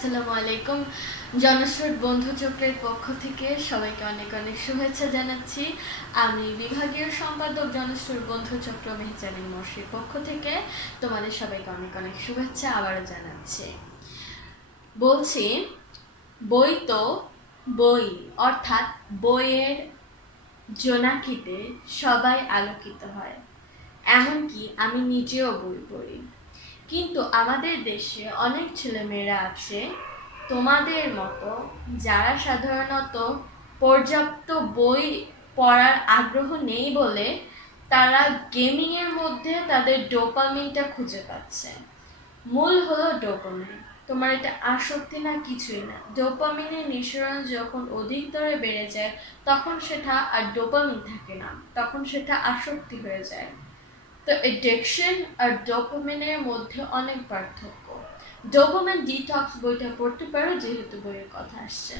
আসসালামু আলাইকুম। জনস্রোত বন্ধু চক্রের পক্ষ থেকে সবাইকে অনেক অনেক শুভেচ্ছা জানাচ্ছি। আমি বিভাগীয় সম্পাদক জনস্রোত বন্ধু চক্র মেহজাবিন মর্শির পক্ষ থেকে তোমাদের সবাইকে অনেক অনেক শুভেচ্ছা আবারও জানাচ্ছি। বলছি, বই তো বই, অর্থাৎ বইয়ের জোনাকিতে সবাই আলোকিত হয়, এমনকি আমি নিজেও বই পড়ি। কিন্তু আমাদের দেশে অনেক ছেলেমেয়েরা আছে তোমাদের মতো, যারা সাধারণত পর্যাপ্ত বই পড়ার আগ্রহ নেই বলে তারা গেমিংয়ের মধ্যে তাদের ডোপামিনটা খুঁজে পাচ্ছে। মূল হলো ডোপামিন। তোমার এটা আসক্তি না, কিছুই না। ডোপামিনের নিঃসরণ যখন অধিকতরে বেড়ে যায় তখন সেটা আর ডোপামিন থাকে না, তখন সেটা আসক্তি হয়ে যায়। তো এডিকশন আর ডোপামিনের মধ্যে অনেক পার্থক্য। ডোপামিন ডিটক্স বইটা পড়তে পারো, যেহেতু বইয়ের কথা আসছে।